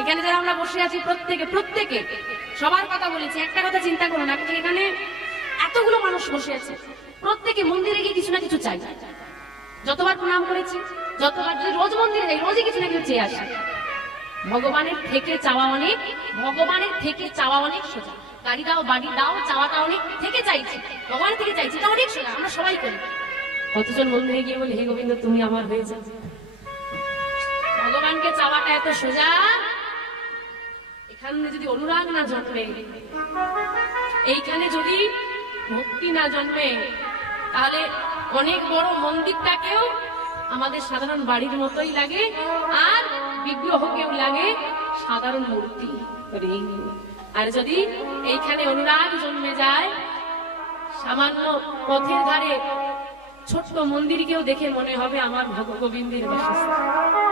এখানে যারা আমরা বসে আছি প্রত্যেকে সবার কথা বলেছি, একটা কথা চিন্তা করুন, এখানে এতগুলো মানুষ বসে আছে, প্রত্যেকে মন্দিরে গিয়ে কিছু না কিছু চাই। যতবার প্রণাম করেছি, যতবার যদি রোজ মন্দিরে যাই, রোজই কিছু না কিছু চেয়ে আসে। ভগবানের থেকে চাওয়া অনেক সোজা। গাড়ি দাও, বাড়ি দাও, চাওয়াটা অনেক থেকে চাইছি, ভগবানের থেকে চাইছি, এটা অনেক সোজা, আমরা সবাই করি। কতজন মন্দিরে গিয়ে বলি, হে গোবিন্দ তুমি আমার হয়ে যাও। ভগবানকে চাওয়াটা এত সোজা, এখানে যদি অনুরাগ না জন্মে, এইখানে যদি ভক্তি না জন্মে, তাহলে অনেক বড় মন্দিরটাকেও আমাদের সাধারণ বাড়ির মতোই লাগে, আর বিগ্রহকেও লাগে সাধারণ মূর্তি। আর যদি এইখানে অনুরাগ জন্মে যায়, সামান্য পথের ধারে ছোট্ট মন্দিরকেও দেখে মনে হবে আমার গোবিন্দের বাসস্থান।